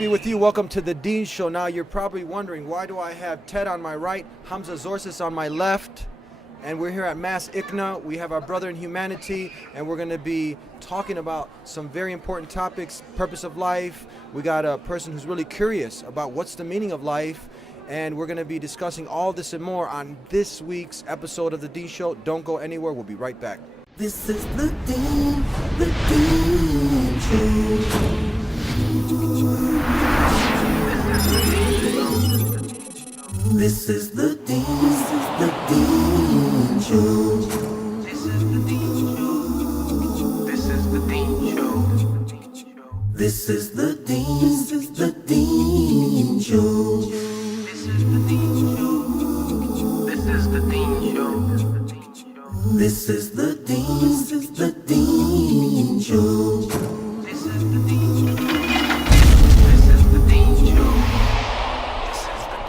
be with you. Welcome to the Dean Show. Now you're probably wondering, why do I have Ted on my right, Hamza Tzortzis on my left, and we're here at Mass ICNA. We have our brother in humanity, and we're going to be talking about some very important topics, purpose of life. We got a person who's really curious about what's the meaning of life, and we're going to be discussing all this and more on this week's episode of the Dean Show. Don't go anywhere. We'll be right back. This is the Dean Show. This is the Dean Show. This is the Dean Show. This is the Dean Show. This is the Dean Show. This is the Dean Show. This is the Dean Show. This is the Dean Show. This is the Dean Show. This is the Dean Show.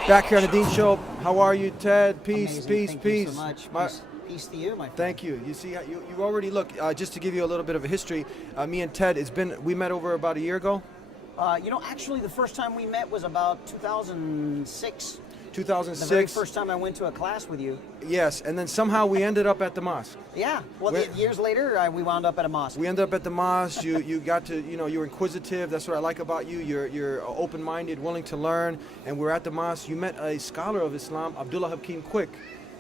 Back here on the Dean Show. How are you, Ted? Peace, Amazing. peace, Thank peace. you so much. My- Peace to you, my friend. Thank you. You see, you already look. Just to give you a little bit of a history, me and Ted, we met over about a year ago. Actually, the first time we met was about 2006. 2006. The very first time I went to a class with you. Yes, and then somehow we ended up at the mosque. Yeah. Well, Where- years later, we wound up at a mosque. We ended up at the mosque. You got to, you're inquisitive. That's what I like about you. You're open-minded, willing to learn. And we're at the mosque. You met a scholar of Islam, Abdullah Hakim Quick.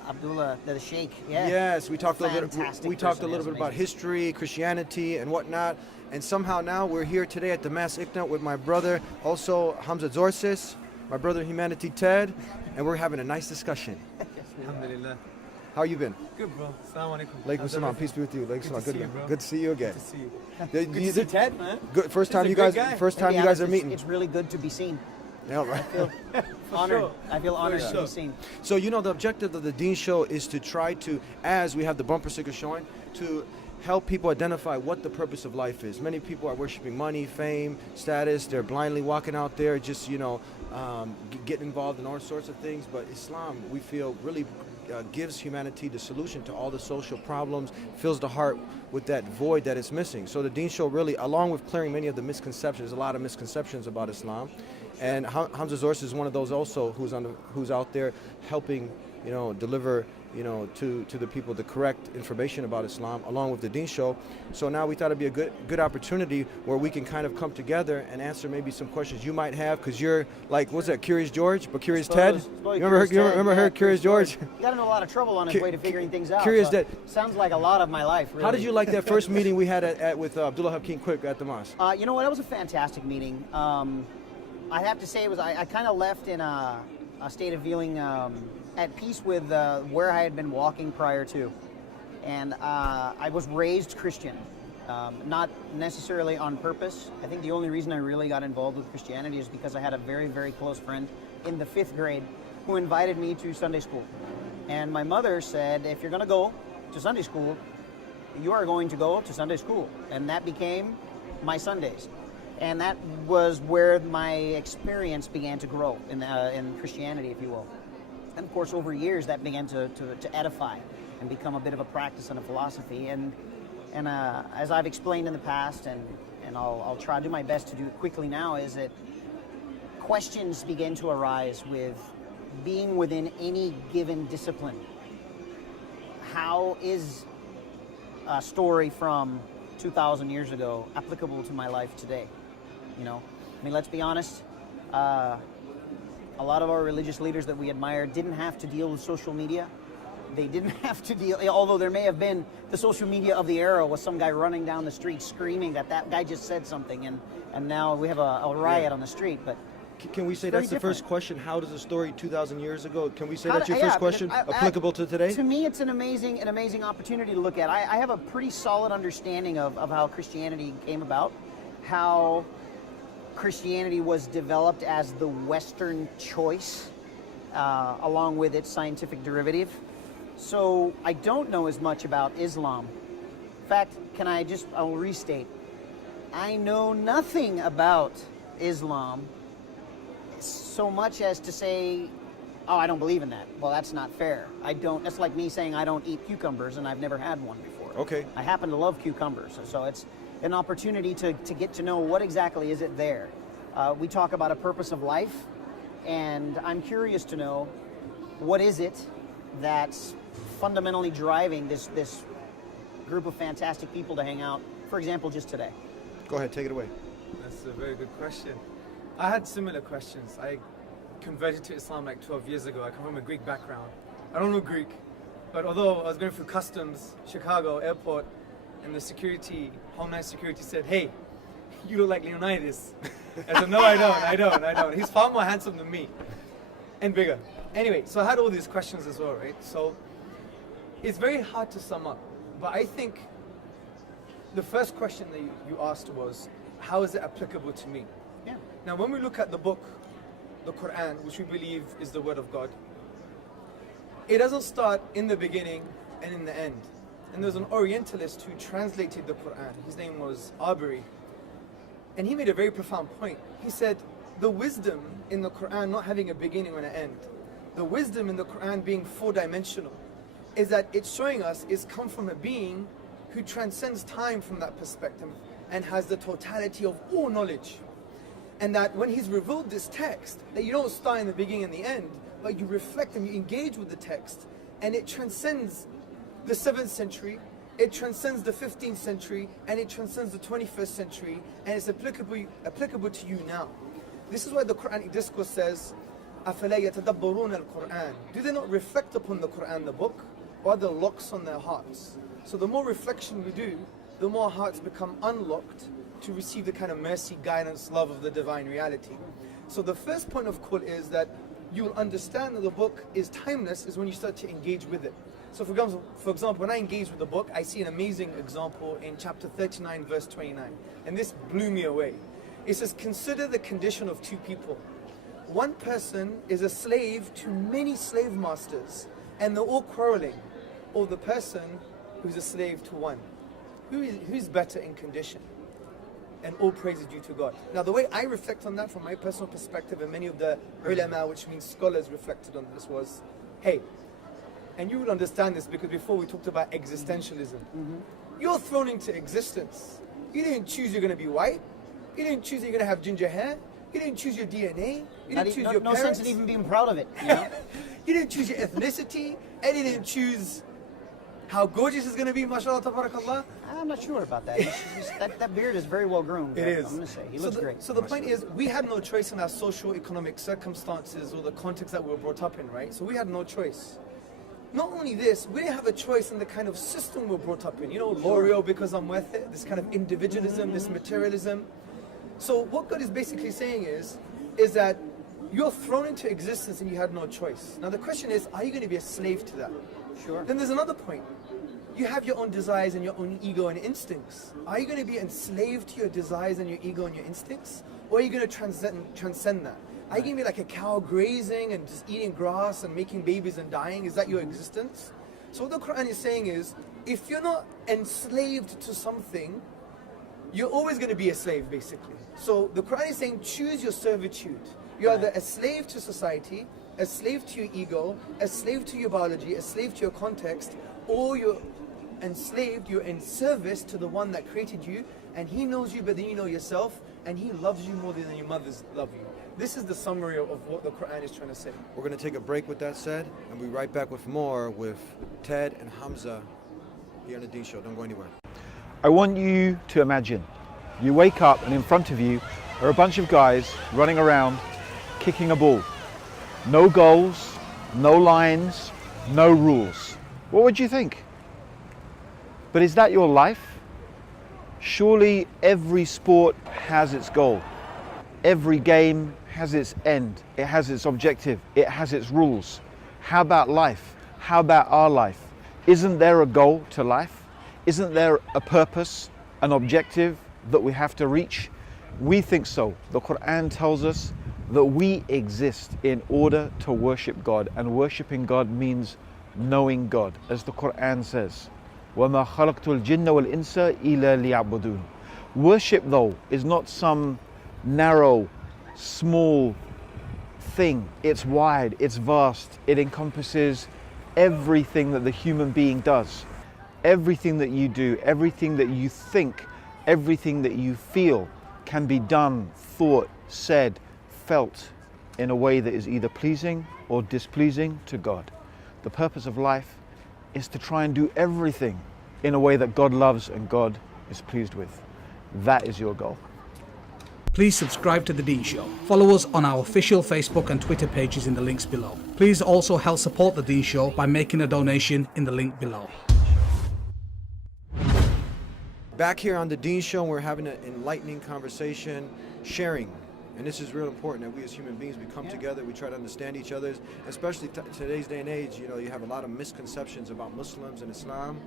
Abdullah, the Sheikh. Yeah. Yes, we talked a little bit. Fantastic We talked a person, little bit yes, about amazing. history, Christianity, and whatnot. And somehow now we're here today at the Mass ICNA with my brother, also Hamza Tzortzis, my brother in humanity, Ted, and we're having a nice discussion. Alhamdulillah. How you been? Good, bro. Assalamu alaikum. Alaikum How's salam. everything? Peace be with you. Alaikum salam. to see you, bro. Good to see you again. Good to see you. Good Good to see Ted, man. Good. First He's time a you great guys. guy. First To be time you guys honest, are meeting. It's really good to be seen. Yeah, right. Honored. sure. I feel honored For to sure. be seen. So the objective of the Dean Show is to try to, as we have the bumper sticker showing, to help people identify what the purpose of life is. Many people are worshiping money, fame, status. They're blindly walking out there, just getting involved in all sorts of things. But Islam, we feel, really gives humanity the solution to all the social problems, fills the heart with that void that is missing. So the Dean Show really, along with clearing many of the misconceptions, a lot of misconceptions about Islam. And Hamza Tzortzis is one of those also who's out there helping, deliver, to the people the correct information about Islam, along with the Dean Show. So now we thought it'd be a good opportunity where we can kind of come together and answer maybe some questions you might have, because you're like, what's that, Curious George, but Curious Ted? You remember her, Curious George? He got into a lot of trouble on his way to figuring things out. Curious so Ted. Sounds like a lot of my life, really. How did you like that first meeting we had with Abdullah Hakim Quick at the mosque? You know what? It was a fantastic meeting. I have to say, I kind of left in a state of feeling at peace with where I had been walking prior to. And I was raised Christian, not necessarily on purpose. I think the only reason I really got involved with Christianity is because I had a very, very close friend in the 5th grade who invited me to Sunday school. And my mother said, if you're going to go to Sunday school, you are going to go to Sunday school. And that became my Sundays. And that was where my experience began to grow in Christianity, if you will. And of course, over years, that began to edify and become a bit of a practice and a philosophy. And as I've explained in the past, and I'll try to do my best to do it quickly now, is that questions begin to arise with being within any given discipline. How is a story from 2,000 years ago applicable to my life today? Let's be honest. A lot of our religious leaders that we admire didn't have to deal with social media. They didn't have to deal, although there may have been the social media of the era was some guy running down the street screaming that guy just said something, and now we have a riot on the street. But Can we say very that's the different. first question? How does a story 2,000 years ago? Can we say How that's do- your first yeah, question, because applicable to today? To me, it's an amazing opportunity to look at. I have a pretty solid understanding of how Christianity came about, how Christianity was developed as the Western choice, along with its scientific derivative. So I don't know as much about Islam. In fact, I'll restate. I know nothing about Islam so much as to say, oh, I don't believe in that. Well, that's not fair. That's like me saying I don't eat cucumbers and I've never had one before. Okay. I happen to love cucumbers, so it's an opportunity to get to know what exactly is it there. We talk about a purpose of life, and I'm curious to know, what is it that's fundamentally driving this group of fantastic people to hang out, for example, just today? Go ahead, take it away. That's a very good question. I had similar questions. I converted to Islam like 12 years ago. I come from a Greek background. I don't know Greek, but although I was going through customs, Chicago airport, and the security, Homeland Security said, "Hey, you look like Leonidas." I said, "No, I don't. He's far more handsome than me, and bigger." Anyway, so I had all these questions as well, right? So it's very hard to sum up, but I think the first question that you asked was, how is it applicable to me? Yeah. Now, when we look at the book, the Quran, which we believe is the word of God, it doesn't start in the beginning and in the end. And there's an Orientalist who translated the Quran. His name was Abari. And he made a very profound point. He said, the wisdom in the Quran not having a beginning and an end, the wisdom in the Quran being four-dimensional, is that it's showing us it's come from a being who transcends time from that perspective and has the totality of all knowledge. And that when he's revealed this text, that you don't start in the beginning and the end, but you reflect and you engage with the text, and it transcends the 7th century, it transcends the 15th century, and it transcends the 21st century, and it's applicable to you now. This is why the Quranic discourse says, أَفَلَا يَتَدَبَّرُونَ الْقُرْآنِ. Do they not reflect upon the Quran, the book, or are there locks on their hearts? So the more reflection we do, the more hearts become unlocked to receive the kind of mercy, guidance, love of the divine reality. So the first point of call is that you'll understand that the book is timeless is when you start to engage with it. So for example, when I engage with the book, I see an amazing example in chapter 39, verse 29. And this blew me away. It says, consider the condition of two people. One person is a slave to many slave masters, and they're all quarreling. Or the person who's a slave to one. Who's better in condition? And all praise is due to God. Now the way I reflect on that from my personal perspective, and many of the ulama, which means scholars, reflected on this was, hey, and you will understand this because before we talked about existentialism. You're thrown into existence. You didn't choose you're going to be white. You didn't choose you're going to have ginger hair. You didn't choose your DNA. You didn't choose your no parents. sense in even being proud of it. You know? You didn't choose your ethnicity. And you didn't choose how gorgeous it's going to be, mashallah, tabarakallah. I'm not sure about that. That beard is very well groomed. It is. I'm going to say. He looks great. So the point is, we had no choice in our social economic circumstances or the context that we were brought up in, right? So we had no choice. Not only this, we didn't have a choice in the kind of system we were brought up in. You know, L'Oreal because I'm worth it, this kind of individualism, this materialism. So what God is basically saying is that you're thrown into existence and you had no choice. Now the question is, are you going to be a slave to that? Sure. Then there's another point. You have your own desires and your own ego and instincts. Are you going to be enslaved to your desires and your ego and your instincts? Or are you going to transcend that? Are you going to be like a cow grazing and just eating grass and making babies and dying? Is that your existence? So what the Quran is saying is, if you're not enslaved to something, you're always going to be a slave, basically. So the Quran is saying, choose your servitude. You're either a slave to society, a slave to your ego, a slave to your biology, a slave to your context, or you're enslaved, you're in service to the one that created you, and he knows you better than you know yourself, and he loves you more than your mothers love you. This is the summary of what the Quran is trying to say. We're going to take a break with that said, and we'll be right back with more with Ted and Hamza here on the Deen Show. Don't go anywhere. I want you to imagine you wake up and in front of you are a bunch of guys running around kicking a ball. No goals, no lines, no rules. What would you think? But is that your life? Surely every sport has its goal. Every game has its end. It has its objective. It has its rules. How about life? How about our life? Isn't there a goal to life? Isn't there a purpose, an objective that we have to reach? We think so. The Quran tells us that we exist in order to worship God, and worshiping God means knowing God, as the Quran says. وَمَا خَلَقْتُ الْجِنَّ وَالْإِنسَ إِلَّا لِيَعْبُدُونَ. Worship, though, is not some narrow, small thing. It's wide, it's vast. It encompasses everything that the human being does. Everything that you do, everything that you think, everything that you feel can be done, thought, said, felt in a way that is either pleasing or displeasing to God. The purpose of life is to try and do everything in a way that God loves and God is pleased with. That is your goal. Please subscribe to The Dean Show. Follow us on our official Facebook and Twitter pages in the links below. Please also help support The Dean Show by making a donation in the link below. Back here on the Dean Show, we're having an enlightening conversation, sharing. And this is real important that we as human beings, we come together, we try to understand each other, especially today's day and age. You know, you have a lot of misconceptions about Muslims and Islam.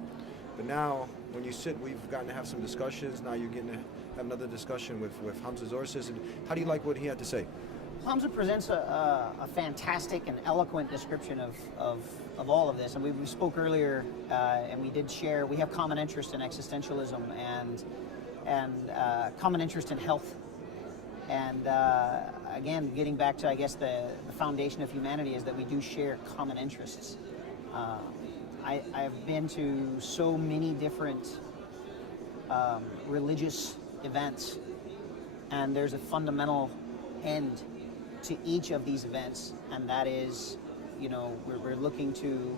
But now, when you sit, we've gotten to have some discussions. Now you're getting to have another discussion with Hamza Tzortzis. And how do you like what he had to say? Hamza presents a fantastic and eloquent description of all of this. And we spoke earlier, and we did share, we have common interest in existentialism and common interest in health. And again, getting back to, I guess, the foundation of humanity is that we do share common interests. I've been to so many different religious events, and there's a fundamental end to each of these events, and that is, you know, we're looking to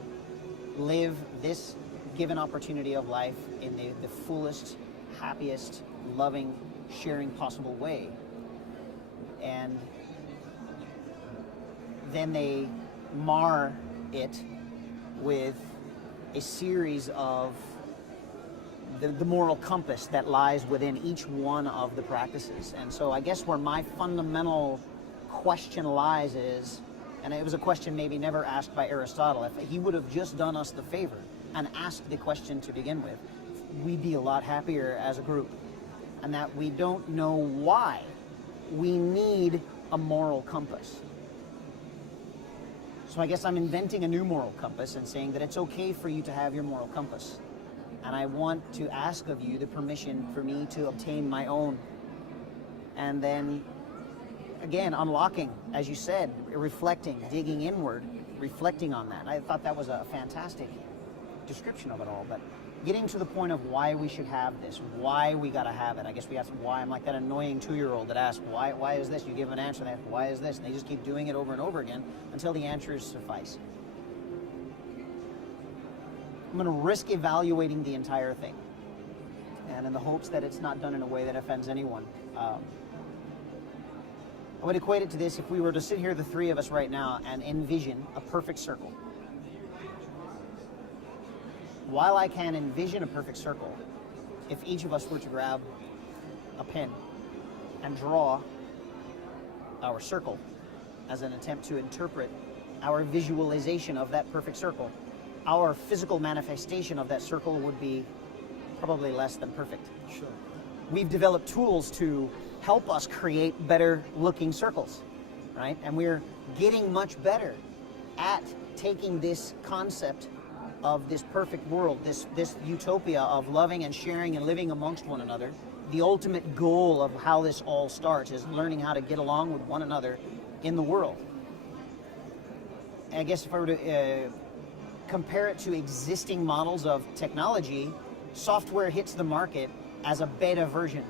live this given opportunity of life in the fullest, happiest, loving, sharing possible way. And then they mar it with a series of the moral compass that lies within each one of the practices. And so I guess where my fundamental question lies is, and it was a question maybe never asked by Aristotle, if he would have just done us the favor and asked the question to begin with, we'd be a lot happier as a group. And that we don't know why we need a moral compass. So I guess I'm inventing a new moral compass and saying that it's okay for you to have your moral compass. And I want to ask of you the permission for me to obtain my own. And then, again, unlocking, as you said, reflecting, digging inward, reflecting on that. I thought that was a fantastic description of it all. But getting to the point of why we should have this, why we gotta have it. I guess we ask why. I'm like that annoying 2-year-old that asks, why is this? You give an answer, they ask, why is this? And they just keep doing it over and over again until the answers suffice. I'm gonna risk evaluating the entire thing, and in the hopes that it's not done in a way that offends anyone. I would equate it to this: if we were to sit here, the three of us right now, and envision a perfect circle. While I can envision a perfect circle, if each of us were to grab a pen and draw our circle as an attempt to interpret our visualization of that perfect circle, our physical manifestation of that circle would be probably less than perfect. Sure. We've developed tools to help us create better looking circles, right? And we're getting much better at taking this concept of this perfect world, this utopia of loving and sharing and living amongst one another. The ultimate goal of how this all starts is learning how to get along with one another in the world. And I guess if I were to compare it to existing models of technology, software hits the market as a beta version.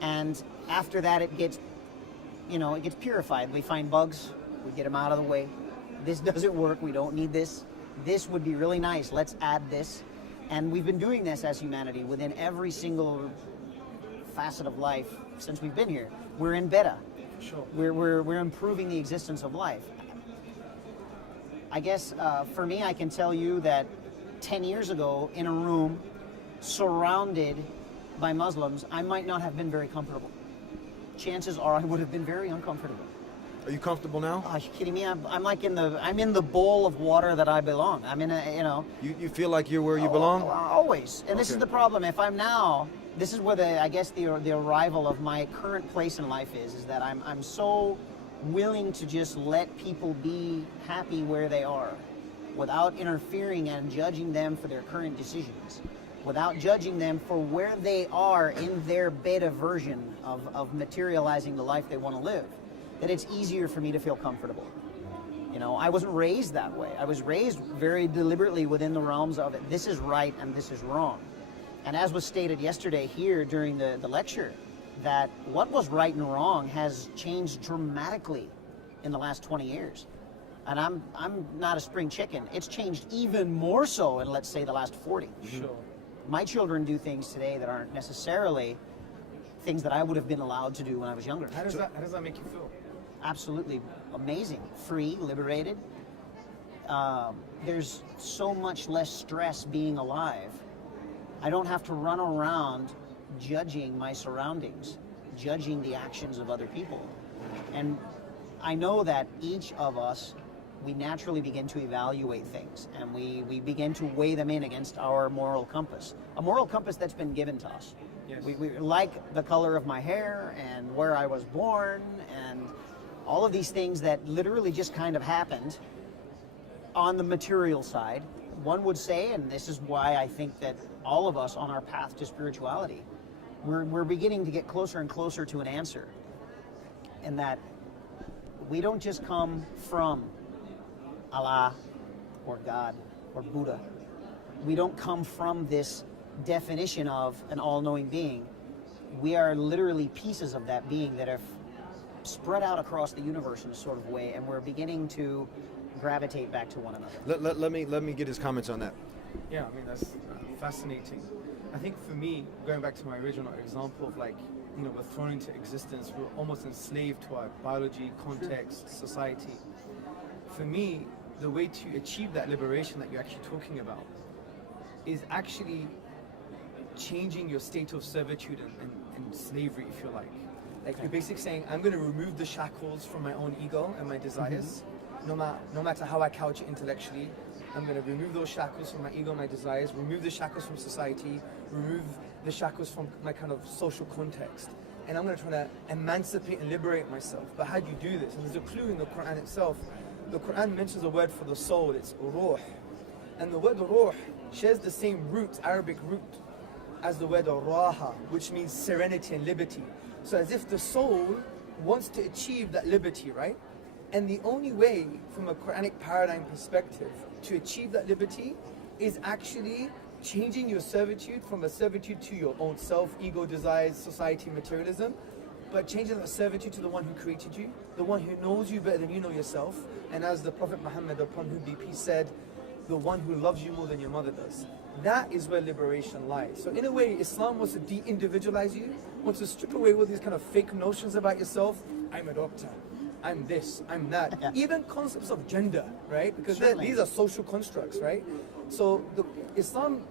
And after that, it gets purified. We find bugs, we get them out of the way. This doesn't work, we don't need this. This would be really nice, let's add this. And we've been doing this as humanity within every single facet of life since we've been here. We're in beta. Sure. We're improving the existence of life. I guess for me, I can tell you that 10 years ago, in a room surrounded by Muslims, I might not have been very comfortable. Chances are I would have been very uncomfortable. Are you comfortable now? Are you kidding me? I'm like I'm in the bowl of water that I belong. I'm in a, You feel like you're where you belong? Always. And this is Okay. the problem. If I'm now, this is where the arrival of my current place in life is that I'm so willing to just let people be happy where they are without interfering and judging them for their current decisions, without judging them for where they are in their beta version of materializing the life they want to live, that it's easier for me to feel comfortable. You know, I wasn't raised that way. I was raised very deliberately within the realms of it. This is right and this is wrong. And as was stated yesterday here during the lecture, that what was right and wrong has changed dramatically in the last 20 years. And I'm not a spring chicken. It's changed even more so in, let's say, the last 40. Sure. My children do things today that aren't necessarily things that I would have been allowed to do when I was younger. How does that make you feel? Absolutely amazing. Free, liberated. There's so much less stress being alive. I don't have to run around judging my surroundings, judging the actions of other people. And I know that each of us, we naturally begin to evaluate things, and we begin to weigh them in against our moral compass. A moral compass that's been given to us. Yes. We like the color of my hair and where I was born and all of these things that literally just kind of happened on the material side. One would say, and this is why I think that all of us on our path to spirituality, we're beginning to get closer and closer to an answer. And that we don't just come from Allah or God or Buddha. We don't come from this definition of an all-knowing being. We are literally pieces of that being that have spread out across the universe in a sort of way, and we're beginning to gravitate back to one another. Let me get his comments on that. Yeah, I mean, that's fascinating. I think for me, going back to my original example of like, you know, we're thrown into existence, we're almost enslaved to our biology, context, society. For me, the way to achieve that liberation that you're actually talking about is actually changing your state of servitude and slavery, if you like. Like you're basically saying, I'm going to remove the shackles from my own ego and my desires, no matter how I couch it intellectually. I'm going to remove those shackles from my ego and my desires, remove the shackles from society, remove the shackles from my kind of social context. And I'm going to try to emancipate and liberate myself. But how do you do this? And there's a clue in the Quran itself. The Quran mentions a word for the soul, it's ruh. And the word ruh shares the same root, Arabic root, as the word raha, which means serenity and liberty. So as if the soul wants to achieve that liberty, right? And the only way, from a Quranic paradigm perspective, to achieve that liberty is actually changing your servitude from a servitude to your own self, ego, desires, society, materialism, but changing that servitude to the one who created you, the one who knows you better than you know yourself. And as the Prophet Muhammad, upon whom be peace, said, the one who loves you more than your mother does. That is where liberation lies. So in a way, Islam wants to de-individualize you, wants to strip away all these kind of fake notions about yourself. I'm a doctor, I'm this, I'm that. Even concepts of gender, right? Because these are social constructs, right? So Islam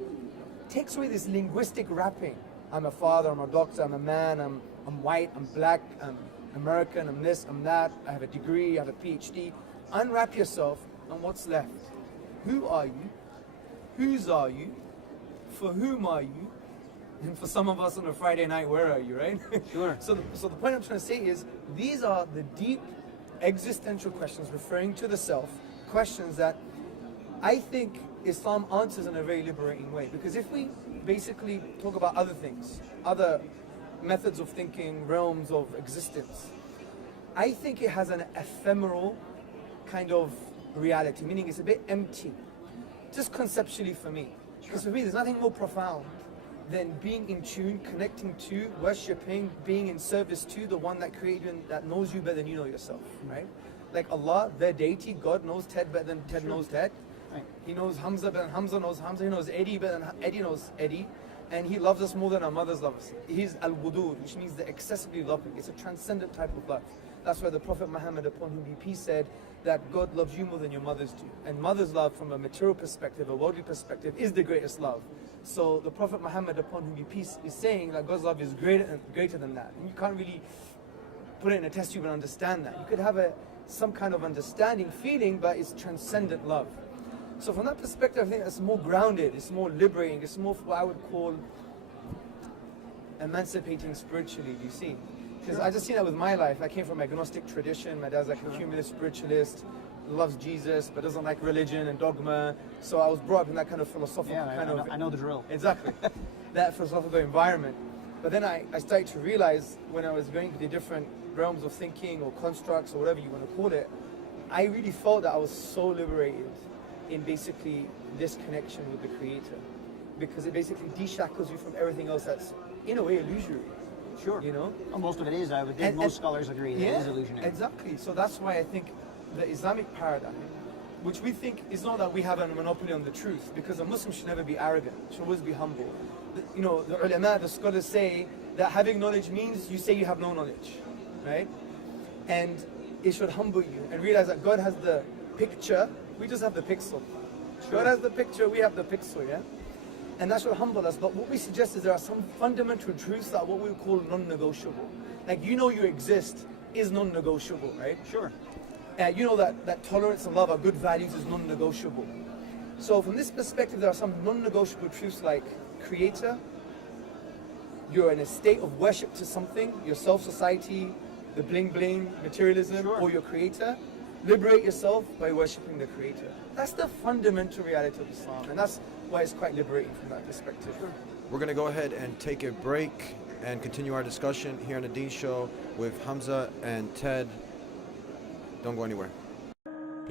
takes away this linguistic wrapping. I'm a father, I'm a doctor, I'm a man, I'm white, I'm black, I'm American, I'm this, I'm that, I have a degree, I have a PhD. Unwrap yourself, and what's left? Who are you? Whose are you? For whom are you? And for some of us on a Friday night, where are you, right? Sure. So the point I'm trying to say is, these are the deep existential questions referring to the self, questions that I think Islam answers in a very liberating way. Because if we basically talk about other things, other methods of thinking, realms of existence, I think it has an ephemeral kind of reality, meaning it's a bit empty, just conceptually for me. Because for me, there's nothing more profound than being in tune, connecting to, worshipping, being in service to the one that created you and that knows you better than you know yourself, right? Like Allah, their deity, God knows Ted better than Ted knows Ted. Right. He knows Hamza better than Hamza knows Hamza. He knows Eddie better than Eddie knows Eddie. And he loves us more than our mothers love us. He's al-Wudur, which means the excessively loving. It's a transcendent type of love. That's why the Prophet Muhammad, upon whom be peace, said that God loves you more than your mothers do. And mother's love from a material perspective, a worldly perspective, is the greatest love. So the Prophet Muhammad, upon whom be peace, is saying that God's love is greater than that. And you can't really put it in a test tube and understand that. You could have some kind of understanding, feeling, but it's transcendent love. So from that perspective, I think that's more grounded, it's more liberating, it's more what I would call emancipating spiritually, do you see? Because I just seen that with my life. I came from an agnostic tradition. My dad's like a humanist spiritualist, loves Jesus, but doesn't like religion and dogma. So I was brought up in that kind of philosophical I know the drill. Exactly. That philosophical environment. But then I started to realize when I was going to the different realms of thinking or constructs or whatever you want to call it, I really felt that I was so liberated in basically this connection with the Creator. Because it basically de-shackles you from everything else that's, in a way, illusory. Sure. You know? Well, most of it is. I would think And- most and- scholars agree that it is illusionary. Exactly. So that's why I think the Islamic paradigm, which we think is not that we have a monopoly on the truth, because a Muslim should never be arrogant, should always be humble. You know, the ulama, the scholars say that having knowledge means you say you have no knowledge, right? And it should humble you and realize that God has the picture, we just have the pixel. God has the picture, we have the pixel, yeah? And that should humble us. But what we suggest is there are some fundamental truths that are what we call non-negotiable. Like, you know you exist is non-negotiable, right? Sure. You know that tolerance and love are good values is non-negotiable. So from this perspective, there are some non-negotiable truths like creator, you're in a state of worship to something, yourself, society, the bling bling, materialism, or your creator. Liberate yourself by worshipping the creator. That's the fundamental reality of Islam, and that's why it's quite liberating from that perspective. We're going to go ahead and take a break and continue our discussion here on the Dean Show with Hamza and Ted. Don't go anywhere.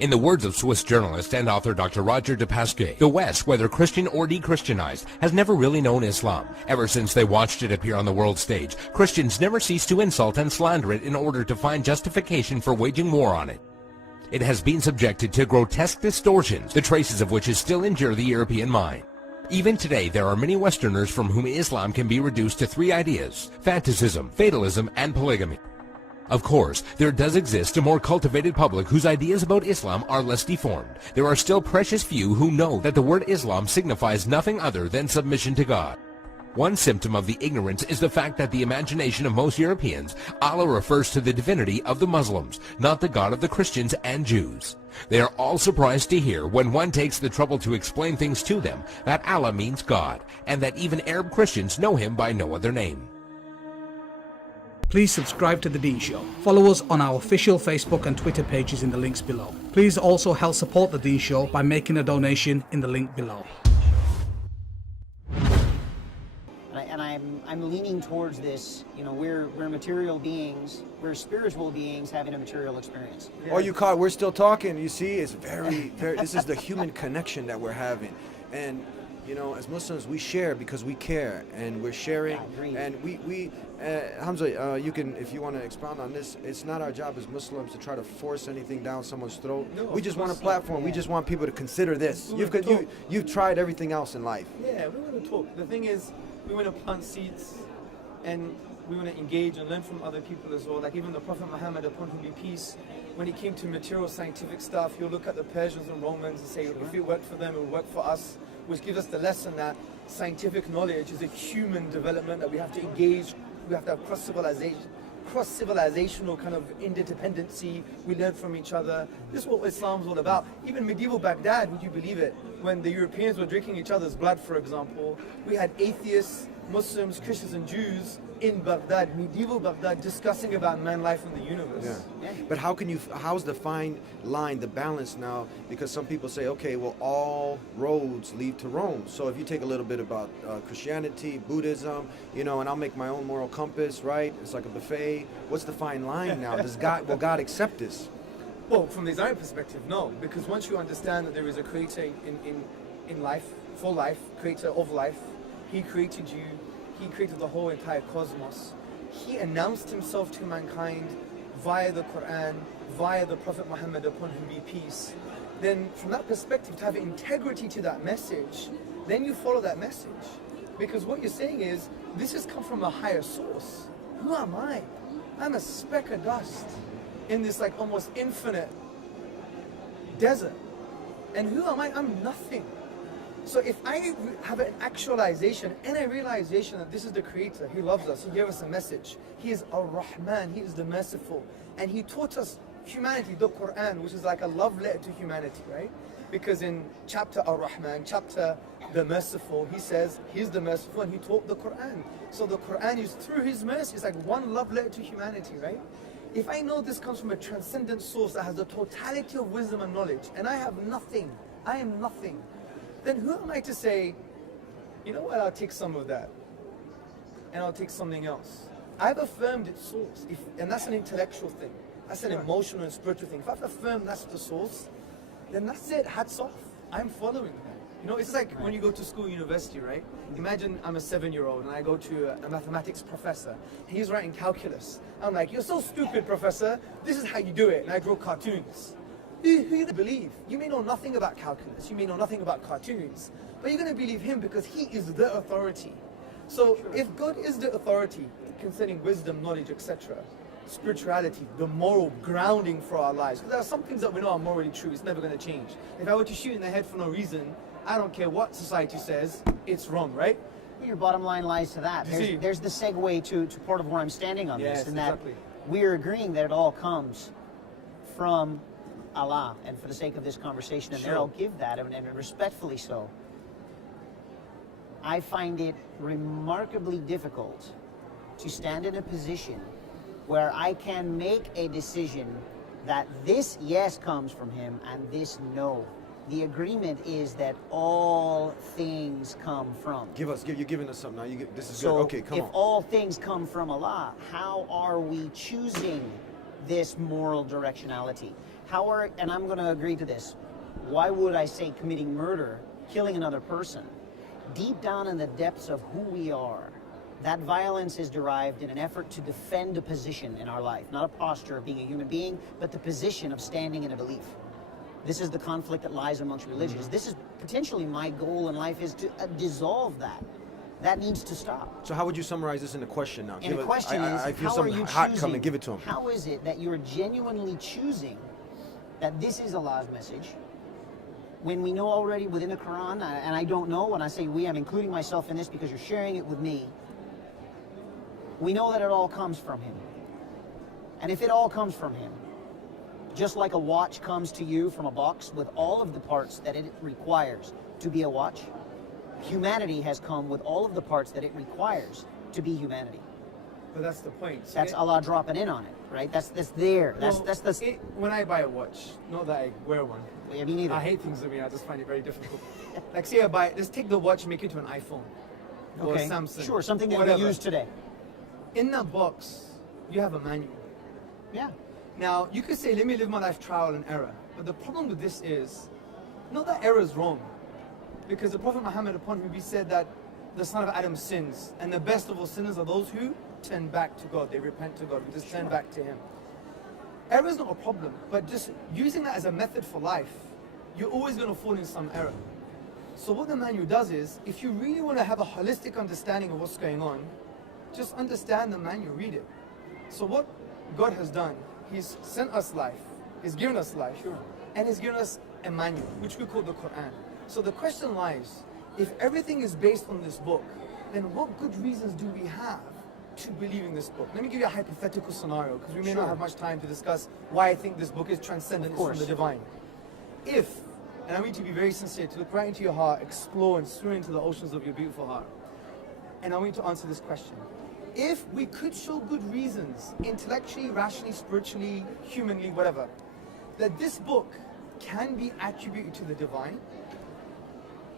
In the words of Swiss journalist and author Dr. Roger de Pasquet, the West, whether Christian or de-Christianized, has never really known Islam. Ever since they watched it appear on the world stage, Christians never ceased to insult and slander it in order to find justification for waging war on it. It has been subjected to grotesque distortions, the traces of which still injure the European mind. Even today, there are many Westerners from whom Islam can be reduced to three ideas: fanaticism, fatalism, and polygamy. Of course, there does exist a more cultivated public whose ideas about Islam are less deformed. There are still precious few who know that the word Islam signifies nothing other than submission to God. One symptom of the ignorance is the fact that the imagination of most Europeans, Allah refers to the divinity of the Muslims, not the God of the Christians and Jews. They are all surprised to hear, when one takes the trouble to explain things to them, that Allah means God, and that even Arab Christians know him by no other name. Please subscribe to The Dean Show. Follow us on our official Facebook and Twitter pages in the links below. Please also help support The Dean Show by making a donation in the link below. And I'm leaning towards this. You know, we're material beings. We're spiritual beings having a material experience. Oh, you caught? We're still talking. You see, it's very. This is the human connection that we're having, and you know, as Muslims, we share because we care, and we're sharing. I agree. And we Hamza, you can, if you want to expound on this. It's not our job as Muslims to try to force anything down someone's throat. No, we just of want a course not. platform. We just want people to consider this. We wanna talk. You've tried everything else in life. Yeah, we want to talk. The thing is, we want to plant seeds, and we want to engage and learn from other people as well. Like even the Prophet Muhammad, upon whom be peace, when he came to material scientific stuff, he'll look at the Persians and Romans and say, if it worked for them, it would work for us, which gives us the lesson that scientific knowledge is a human development, that we have to engage, we have to have cross-civilizational kind of interdependency. We learn from each other. This is what Islam's all about. Even medieval Baghdad, would you believe it? When the Europeans were drinking each other's blood, for example, we had atheists, Muslims, Christians, and Jews in Baghdad, medieval Baghdad, discussing about man, life, and the universe. Yeah. But how's the fine line, the balance now? Because some people say, okay, well, all roads lead to Rome. So if you take a little bit about Christianity, Buddhism, you know, and I'll make my own moral compass, right? It's like a buffet. What's the fine line now? Will God accept this? Well, from the Islamic perspective, no. Because once you understand that there is a creator in life, for life, creator of life, he created you, he created the whole entire cosmos. He announced himself to mankind via the Quran, via the Prophet Muhammad, upon whom be peace. Then from that perspective, to have integrity to that message, then you follow that message. Because what you're saying is, this has come from a higher source. Who am I? I'm a speck of dust in this like almost infinite desert. And who am I? I'm nothing. So if I have an actualization and a realization that this is the Creator, He loves us, He gave us a message, He is Ar-Rahman, He is the merciful, and He taught us humanity, the Quran, which is like a love letter to humanity, right? Because in chapter Ar-Rahman, chapter the merciful, He says He's the merciful and He taught the Quran. So the Quran is through His mercy, it's like one love letter to humanity, right? If I know this comes from a transcendent source that has the totality of wisdom and knowledge, and I have nothing, I am nothing, then who am I to say, you know what, I'll take some of that, and I'll take something else. I've affirmed its source, and that's an intellectual thing. That's an emotional and spiritual thing. If I've affirmed that's the source, then that's it, hats off. I'm following that. You know, it's like when you go to school, university, right? Imagine I'm a 7-year-old and I go to a mathematics professor. He's writing calculus. I'm like, you're so stupid, professor. This is how you do it. And I draw cartoons. Who you gonna believe? You may know nothing about calculus. You may know nothing about cartoons. But you're going to believe him because he is the authority. So if God is the authority concerning wisdom, knowledge, etc., spirituality, the moral grounding for our lives, because there are some things that we know are morally true, it's never going to change. If I were to shoot in the head for no reason, I don't care what society says, it's wrong, right? Your bottom line lies to that. There's the segue to part of where I'm standing on this, and that we're agreeing that it all comes from Allah, and for the sake of this conversation, and there I'll give that, and respectfully so. I find it remarkably difficult to stand in a position where I can make a decision that this yes comes from him and this no. The agreement is that all things come from. You're giving us something now. This is so good. Okay, come on. If all things come from Allah, how are we choosing this moral directionality? And I'm going to agree to this. Why would I say committing murder, killing another person? Deep down in the depths of who we are, that violence is derived in an effort to defend a position in our life, not a posture of being a human being, but the position of standing in a belief. This is the conflict that lies amongst religions. This is potentially my goal in life, is to dissolve that. That needs to stop. So how would you summarize this in a question now? And the question is, I feel how something are you hot choosing? coming. Give it to him. How is it that you're genuinely choosing that this is Allah's message, when we know already within the Quran, and I don't know, when I say we, I'm including myself in this because you're sharing it with me, we know that it all comes from him. And if it all comes from him, just like a watch comes to you from a box with all of the parts that it requires to be a watch, humanity has come with all of the parts that it requires to be humanity. But that's the point. So that's Allah dropping in on it, right? That's there. When I buy a watch, not that I wear one. Yeah, me neither. I hate things that I just find it very difficult. Like say I buy, let's take the watch and make it to an iPhone. Or a Samsung. Sure, something that we use today. In that box, you have a manual. Yeah. Now, you could say, let me live my life trial and error. But the problem with this is, not that error is wrong. Because the Prophet Muhammad, upon whom he said that the son of Adam sins, and the best of all sinners are those who turn back to God. They repent to God, who just turn back to him. Error is not a problem, but just using that as a method for life, you're always going to fall in some error. So what the manual does is, if you really want to have a holistic understanding of what's going on, just understand the manual, read it. So what God has done, he's sent us life, he's given us life, and he's given us a manual, which we call the Quran. So the question lies, if everything is based on this book, then what good reasons do we have to believe in this book? Let me give you a hypothetical scenario, because we may not have much time to discuss why I think this book is transcendent from the divine. If, and I need to be very sincere, to look right into your heart, explore and swim into the oceans of your beautiful heart, and I want you to answer this question. If we could show good reasons, intellectually, rationally, spiritually, humanly, whatever, that this book can be attributed to the divine,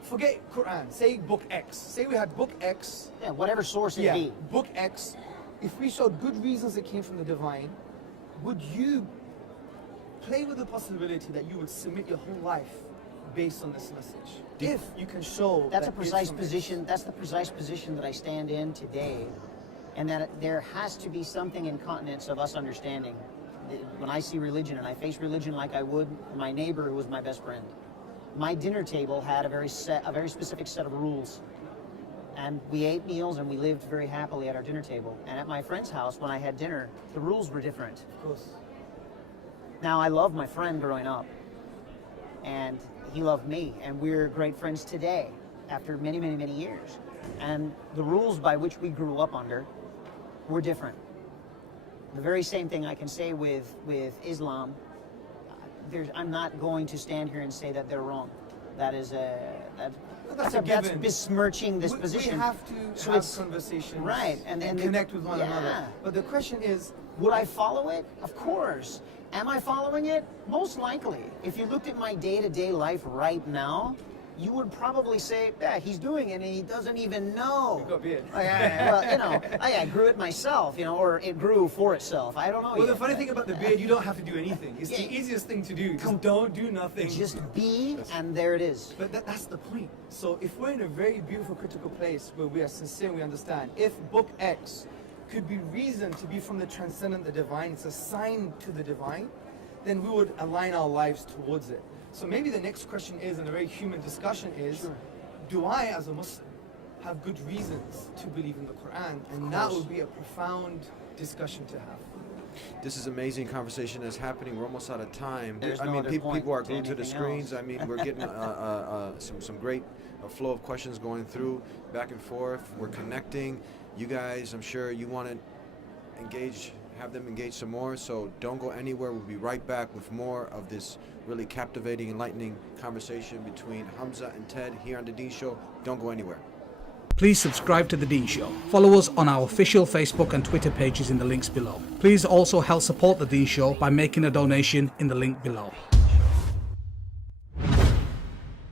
forget Quran, say book X. Say we had book X. Yeah, whatever source it be. Book X. If we showed good reasons it came from the divine, would you play with the possibility that you would submit your whole life based on this message? If you can show that's a precise position. That's the precise position that I stand in today, and that there has to be something in continence of us understanding. When I see religion, and I face religion like I would my neighbor who was my best friend, my dinner table had a very specific set of rules, and we ate meals and we lived very happily at our dinner table. And at my friend's house, when I had dinner, the rules were different. Of course. Now, I loved my friend growing up, and he loved me, and we're great friends today after many, many, many years. And the rules by which we grew up under were different. The very same thing I can say with Islam. I'm not going to stand here and say that they're wrong. That's besmirching this position. We have to have conversations, right, and connect with one another. But the question is, would I follow it? Of course. Am I following it? Most likely. If you looked at my day-to-day life right now, you would probably say, yeah, he's doing it and he doesn't even know. You've got a beard. Well, you know, I grew it myself, you know, or it grew for itself. I don't know. Well, yet, the funny but- thing about the beard, you don't have to do anything. It's the Yeah. easiest thing to do. Just don't do nothing. Just be, and there it is. But that's the point. So if we're in a very beautiful, critical place where we are sincere and we understand, if book X could be reasoned to be from the transcendent, the divine, it's a sign to the divine, then we would align our lives towards it. So maybe the next question is, and a very human discussion is, do I, as a Muslim, have good reasons to believe in the Quran? And that would be a profound discussion to have. This is amazing conversation that's happening. We're almost out of time. There's I no mean, other people point are to glued to the anything screens. else. I mean, we're getting some great flow of questions going through, back and forth. We're connecting. You guys, I'm sure you want to engage, have them engage some more. So don't go anywhere. We'll be right back with more of this really captivating, enlightening conversation between Hamza and Ted here on The Dean Show. Don't go anywhere. Please subscribe to The Dean Show. Follow us on our official Facebook and Twitter pages in the links below. Please also help support The Dean Show by making a donation in the link below.